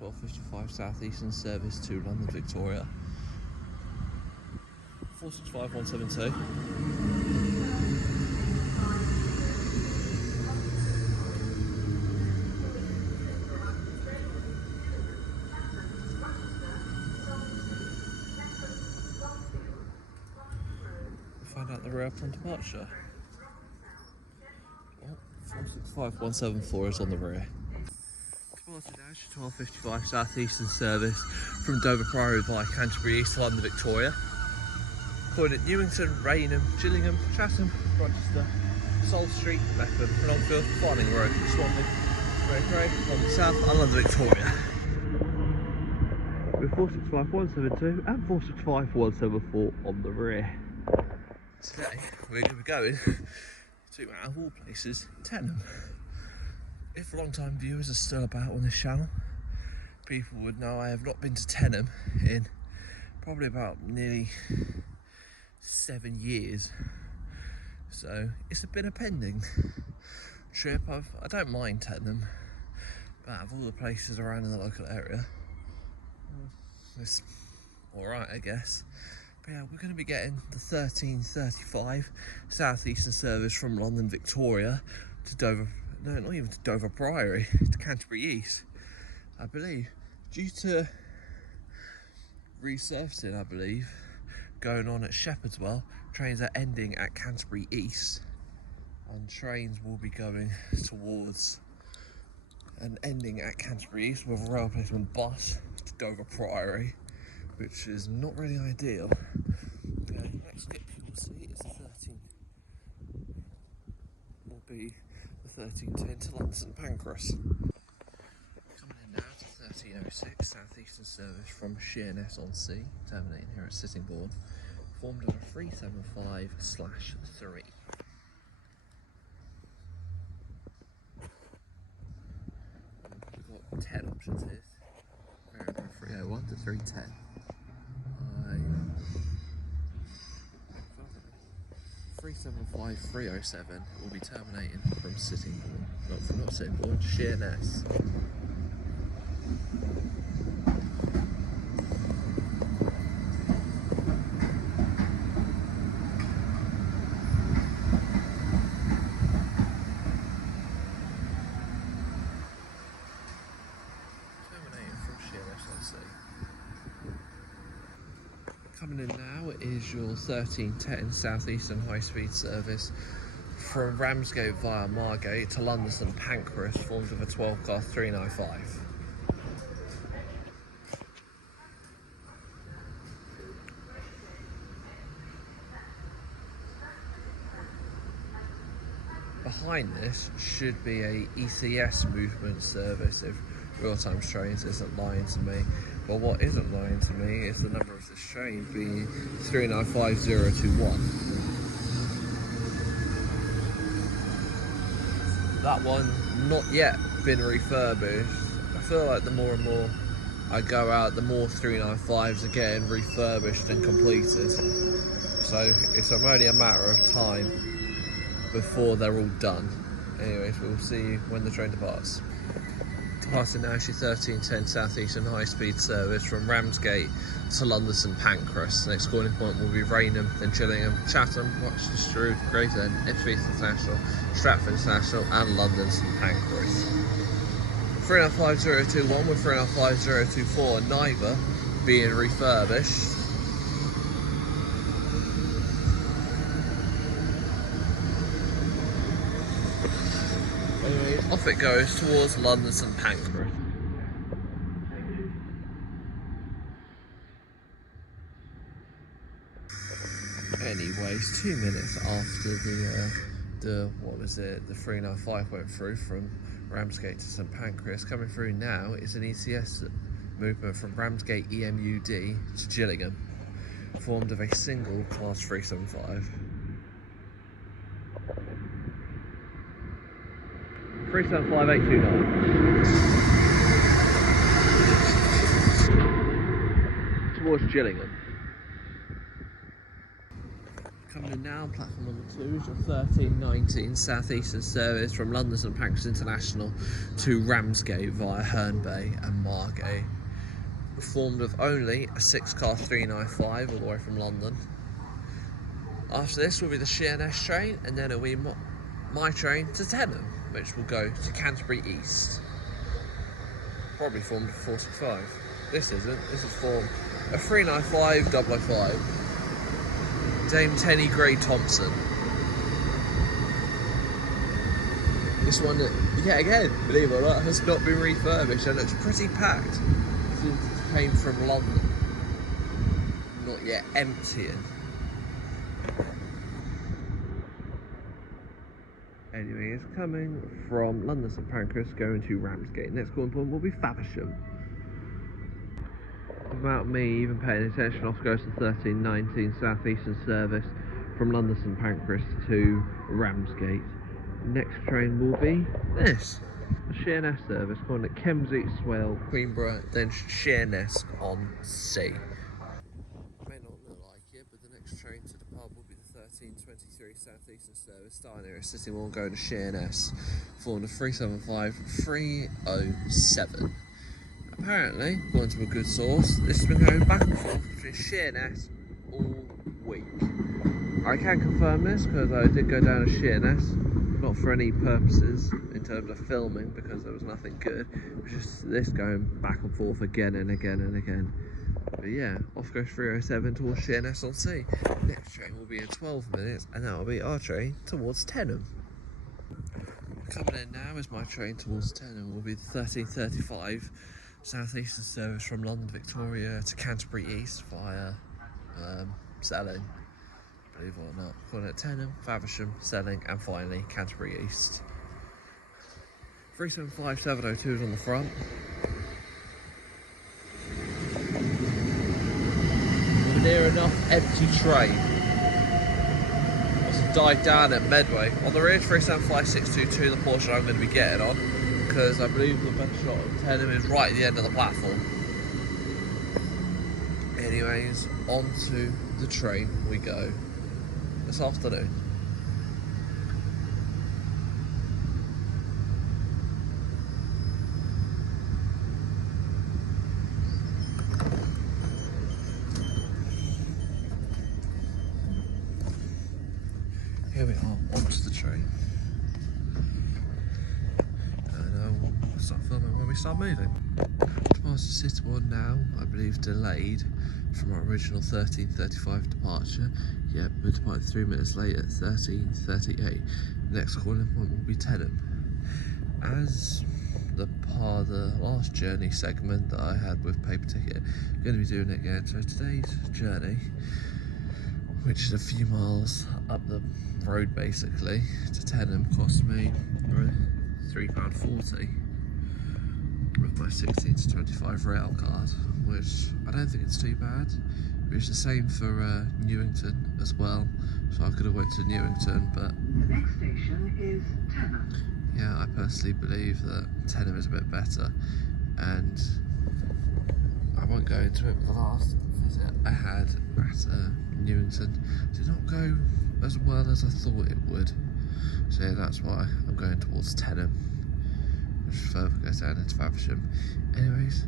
12:55 southeastern service to London, Victoria. 465172. Find out the route on departure. 465174 is on the rear. Departure dash 12:55 southeastern service from Dover Priory via Canterbury East to London, Victoria. Calling at Newington, Raynham, Gillingham, Chatham, Rochester, Sol Street, Beckham, Longfield, Farning Road, Swanley, Grey, London South and London, Victoria. With 465172 and 465174 on the rear. Today we're going to be going to, out of all places, Teynham. If long-time viewers are still about on this channel, people would know I have not been to Teynham in probably about nearly 7 years. So it's been a pending trip. I don't mind Teynham, but out of all the places around in the local area, it's alright, I guess. But yeah, we're going to be getting the 13:35 southeastern service from London, Victoria to Dover. No, not even to Dover Priory, to Canterbury East, I believe. Due to resurfacing, I believe, going on at Shepherdswell, trains are ending at Canterbury East, and trains will be going towards and ending at Canterbury East with a rail replacement bus to Dover Priory, which is not really ideal. Okay, next skip you will see is the 13. Will be the 13:10 to London St Pancras. Coming in now to 13:06 southeastern service from Sheerness on Sea, terminating here at Sittingbourne, formed of a 375/3. We've got 10 options here. 301 to 310. 375/307 will be terminating from Sittingbourne, not Sittingbourne, Sheerness. Terminating from Sheerness on Sea. Coming in now is your 13:10 southeastern high-speed service from Ramsgate via Margate to London St Pancras, formed of a 12-car 395. Behind this should be a ECS movement service if real-time trains isn't lying to me. But what isn't lying to me is the number of this train being 395021. That one not yet been refurbished. I feel like the more and more I go out, the more 395s are getting refurbished and completed. So it's only a matter of time before they're all done. Anyways, we'll see you when the train departs. Departing now is your 13:10 southeastern high-speed service from Ramsgate to London St Pancras. The next calling point will be Raynham, then Gillingham, Chatham, Rochester, Gravesend, Edgeworth International, Stratford International and London St Pancras. 395021 with 395024 neither being refurbished. Anyways, off it goes towards London St Pancras. Anyways, 2 minutes after the 395 went through from Ramsgate to St Pancras, coming through now is an ECS movement from Ramsgate EMUD to Gillingham, formed of a single class 375. 375829 towards Gillingham. Coming in now, platform number 2 is your 1319 southeastern service from London St Pancras International to Ramsgate via Herne Bay and Margate. Formed of only a 6-car 395 all the way from London. After this will be the Sheerness train, and then it'll be my train to Teynham, which will go to Canterbury East. Probably formed of 465. This isn't. This is formed a 395 005. Dame Tenny Gray Thompson. This one, yet again, believe it or not, has not been refurbished and looks pretty packed since it came from London. Not yet emptying. Anyway, it's coming from London St Pancras going to Ramsgate. Next calling point will be Faversham. Without me even paying attention, off goes the 1319 southeastern service from London St Pancras to Ramsgate. Next train will be this, a Sheerness service calling it Kemsey, Swale, Queenborough, then Sheerness on Sea. May not look like it, but the next train to the pub will be the 1323 southeastern service starting here at City Mall going to Sheerness, formed of 375 307. Apparently, according to a good source, this has been going back and forth between Sheerness all week. I can confirm this because I did go down to Sheerness, not for any purposes in terms of filming because there was nothing good. It was just this going back and forth again and again and again. But yeah, off goes 307 towards Sheerness on Sea. Next train will be in 12 minutes, and that will be our train towards Teynham. Coming in now is my train towards Teynham. Will be the 1335 southeastern service from London Victoria to Canterbury East via Selling. Believe it or not, calling it Teynham, Faversham, Selling, and finally Canterbury East. 375702 is on the front. We're near enough empty train. It's died down at Medway. On the rear, 375622, the portion I'm going to be getting on, because I believe the best shot of Teynham is right at the end of the platform. Anyways, onto the train we go this afternoon. Here we are, onto the train. And we'll start filming when we start moving. Past the City One now, I believe delayed from our original 13:35 departure. Yeah, we're departing 3 minutes late at 13:38. Next calling point will be Teynham. As the last journey segment that I had with paper ticket, I'm going to be doing it again. So today's journey, which is a few miles up the road basically to Teynham, cost me £3.40 with my 16 to 25 rail card, which I don't think it's too bad. It's the same for Newington as well, so I could have went to Newington, but the next station is Teynham. Yeah, I personally believe that Teynham is a bit better, and I won't go into it, but the last visit I had at Newington did not go as well as I thought it would, so yeah, that's why I'm going towards Teynham, which further goes down into Faversham. Anyways,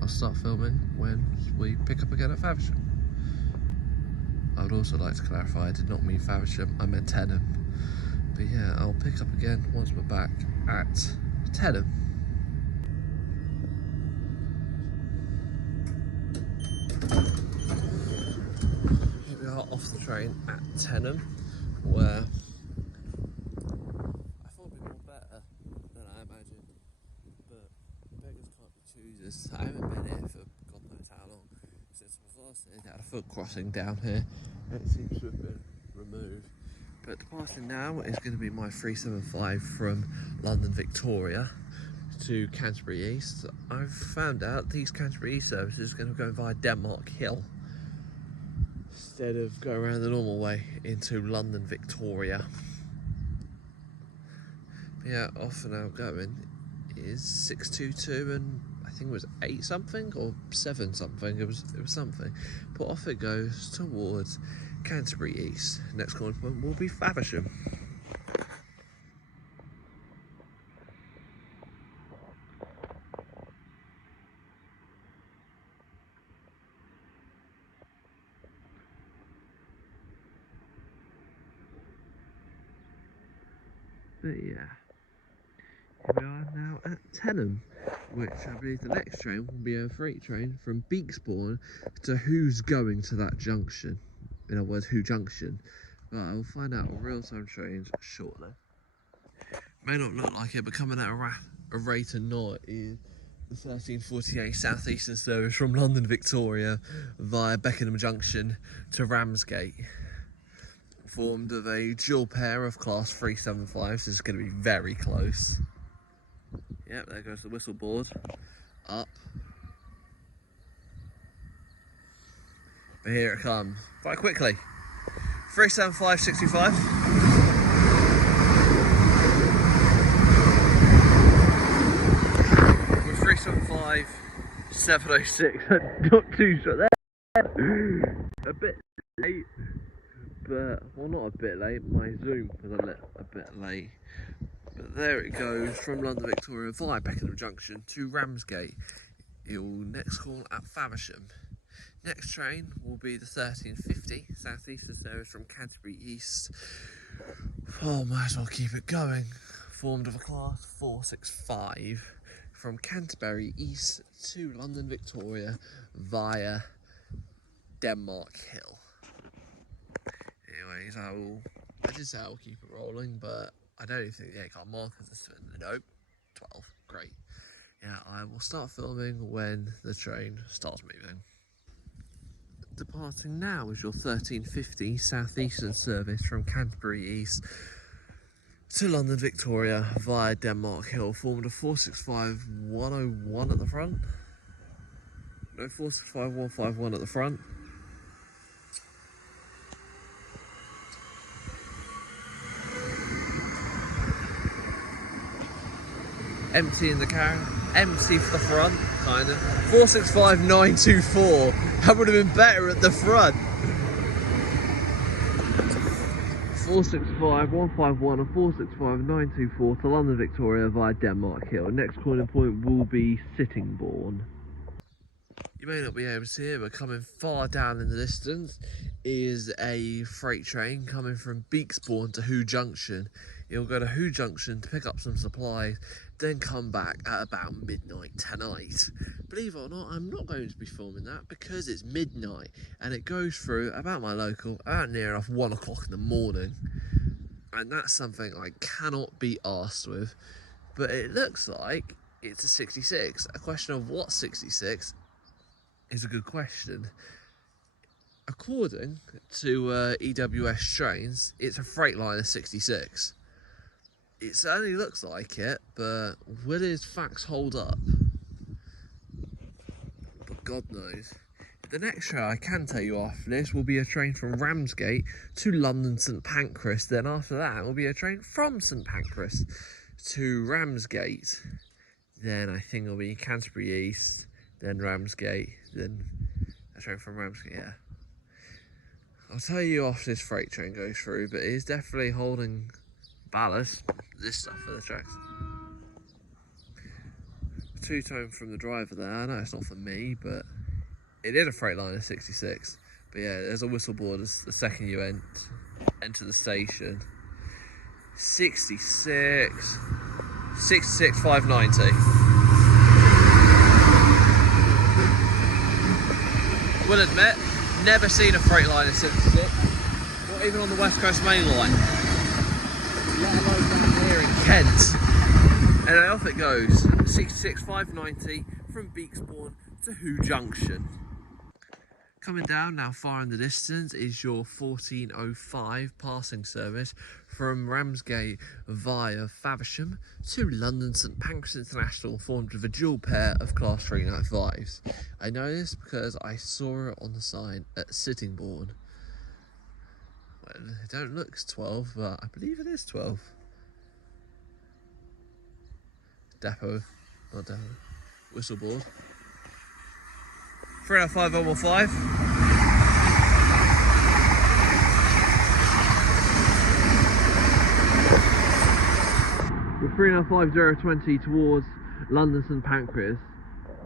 I'll start filming when we pick up again at Faversham. I would also like to clarify, I did not mean Faversham, I meant Teynham. But yeah, I'll pick up again once we're back at Teynham. Here we are off the train at Teynham, where I thought it'd be more better than I imagined, but beggars can't be choosers. I haven't been here for God knows how long. Since I was last here, they had a foot crossing down here, and it seems to have been removed. But departing now is going to be my 375 from London Victoria to Canterbury East. I've found out these Canterbury East services are going to go via Denmark Hill instead of go around the normal way into London Victoria. But yeah, off and outgoing is 622, and I think it was 8 something or 7 something. It was something. But off it goes towards Canterbury East. Next corner point will be Faversham. But yeah, here we are now at Teynham, which I believe the next train will be a freight train from Beaksbourne to who's going to that junction. In other words, who junction. But I'll find out on real-time trains shortly. May not look like it, but coming at a rate of night is the 1348 southeastern service from London Victoria via Beckenham Junction to Ramsgate. Formed of a dual pair of class 375s, so it's going to be very close. Yep, there goes the whistle board. Up. But here it comes. Quite quickly. 37565. With 375 706. Not too sure there. A bit late. But, well, not a bit late, my Zoom was a bit late. But there it goes from London Victoria via Beckenham Junction to Ramsgate. It will next call at Faversham. Next train will be the 1350 southeastern service from Canterbury East. Oh, might as well keep it going. Formed of a class 465 from Canterbury East to London Victoria via Denmark Hill. Anyways, I did say I will keep it rolling, but I don't even think the 8 car markers are still in the nope. 12, great. Yeah, I will start filming when the train starts moving. Departing now is your 1350 southeastern service from Canterbury East to London Victoria via Denmark Hill, formed of 465 101 at the front. No, 465 151 at the front. Empty in the car, empty for the front, kind of. 465 924. That would have been better at the front. 465 151 and 465 924 to London Victoria via Denmark Hill. Next corner point will be Sittingbourne. You may not be able to see it, but coming far down in the distance is a freight train coming from Beaksbourne to Who Junction. You'll go to Who Junction to pick up some supplies, then come back at about midnight tonight. Believe it or not, I'm not going to be filming that because it's midnight and it goes through about my local, about near enough 1 o'clock in the morning. And that's something I cannot be arsed with. But it looks like it's a 66. A question of what 66 is a good question. According to EWS trains, it's a Freightliner 66. It certainly looks like it, but will his facts hold up? But God knows. The next train I can tell you after this will be a train from Ramsgate to London St Pancras. Then after that will be a train from St Pancras to Ramsgate. Then I think it'll be Canterbury East, then Ramsgate, then a train from Ramsgate, yeah. I'll tell you after this freight train goes through, but it is definitely holding ballast, this stuff for the tracks. Two-tone from the driver there. I know it's not for me, but it is a Freightliner 66. But yeah, there's a whistle board as the second you enter the station. 66 590. Will admit, never seen a Freightliner 66. Not even on the West Coast Main Line. Let alone down here in Kent. And off it goes. 66 590 from Beaksbourne to Who Junction. Coming down now far in the distance is your 1405 passing service from Ramsgate via Faversham to London St Pancras International, formed of a dual pair of class 395s. I know this because I saw it on the sign at Sittingbourne. Well, it don't look 12, but I believe it is 12. Depot, not depot, whistle board. 305 115. 395020 towards London St Pancras.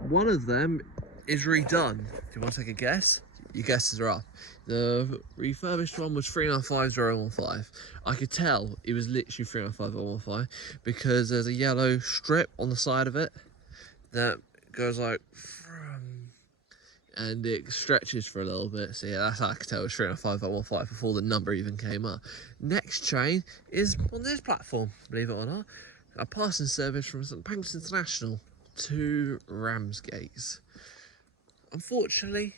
One of them is redone. Do you want to take a guess? Your guesses are up. The refurbished one was 395015. I could tell it was literally 395015 because there's a yellow strip on the side of it that goes like from, and it stretches for a little bit. So yeah, that's how I could tell it was 395015 before the number even came up. Next train is on this platform, believe it or not. A passing service from St Pancras International to Ramsgate. Unfortunately,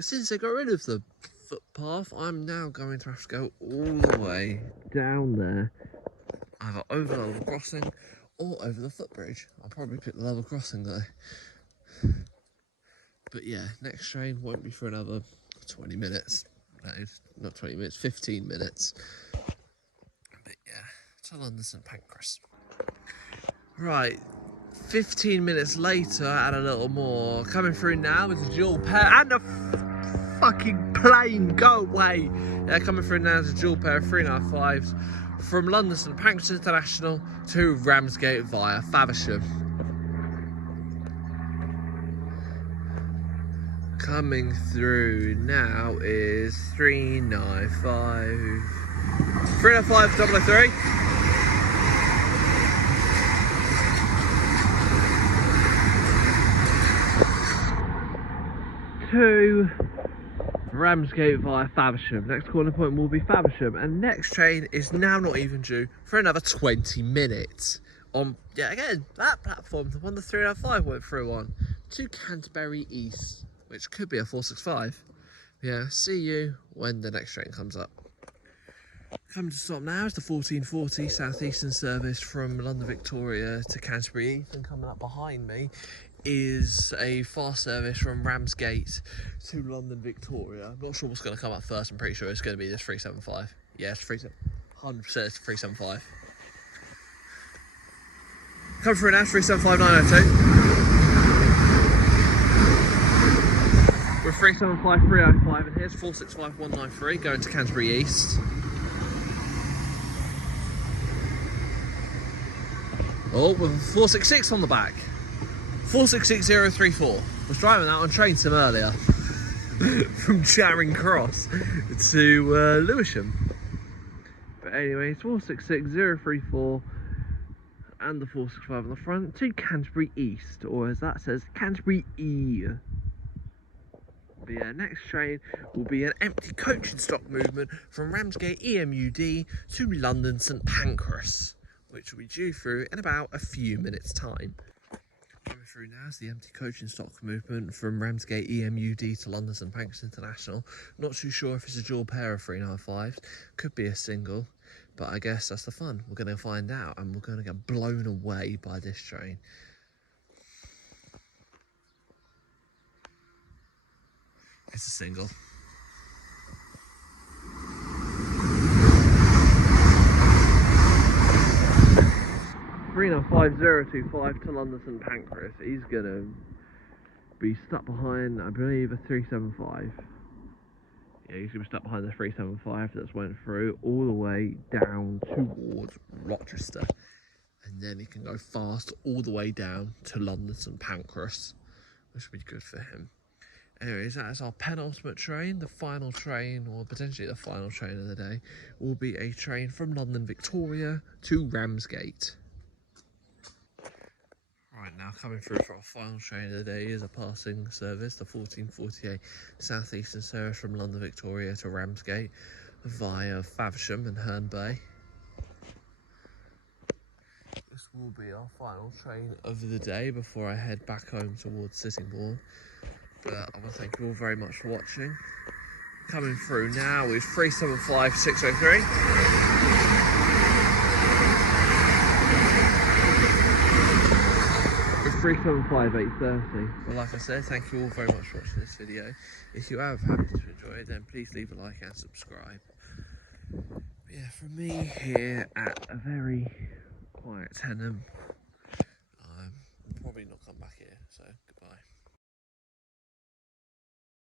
since they got rid of the footpath, I'm now going to have to go all the way down there, either over the level crossing or over the footbridge. I'll probably pick the level crossing though. But yeah, next train won't be for another 20 minutes. That is, not 20 minutes, 15 minutes. But yeah, to London St Pancras. Right. 15 minutes later, add a little more. Coming through now is a dual pair and a fucking plane. Go away. Yeah, coming through now is a dual pair of 395s from London St Pancras International to Ramsgate via Faversham. Coming through now is 395 003. To Ramsgate via Faversham. Next corner point will be Faversham, and next train is now not even due for another 20 minutes. On, yeah, again, that platform, the one the 305 went through on, to Canterbury East, which could be a 465. Yeah, see you when the next train comes up. Coming to stop now is the 1440 southeastern service from London Victoria to Canterbury East, and coming up behind me is a fast service from Ramsgate to London Victoria. I'm not sure what's going to come up first. I'm pretty sure it's going to be this 375. Yeah, it's 100% it's 375. Come through now, 375902. We're 375305, and here's 465193 going to Canterbury East. Oh, with a 466 on the back. 466034. Was driving that on train sim earlier from Charing Cross to Lewisham. But anyway, it's 466034 and the 465 on the front to Canterbury East, or as that says, Canterbury E. But yeah, next train will be an empty coaching stock movement from Ramsgate EMUD to London St Pancras, which will be due through in about a few minutes' time. Coming through now is the empty coaching stock movement from Ramsgate EMUD to London St Pancras International. Not too sure if it's a dual pair of 395s, could be a single, but I guess that's the fun. We're going to find out, and we're going to get blown away by this train. It's a single. $35025 to London St Pancras. He's gonna be stuck behind, I believe, a 375. Yeah, he's gonna be stuck behind the 375 that's went through all the way down towards Rochester, and then he can go fast all the way down to London St Pancras, which will be good for him. Anyways, that is our penultimate train. The final train, or potentially the final train of the day, will be a train from London Victoria to Ramsgate. Right, now coming through for our final train of the day is a passing service, the 1448 southeastern service from London Victoria to Ramsgate via Faversham and Herne Bay. This will be our final train of the day before I head back home towards Sittingbourne. But I want to thank you all very much for watching. Coming through now is 375603. 375830. Well, like I said, thank you all very much for watching this video. If you have happened to enjoy it, then please leave a like and subscribe. But yeah, from me here at a very quiet Teynham, I'll probably not come back here, so goodbye.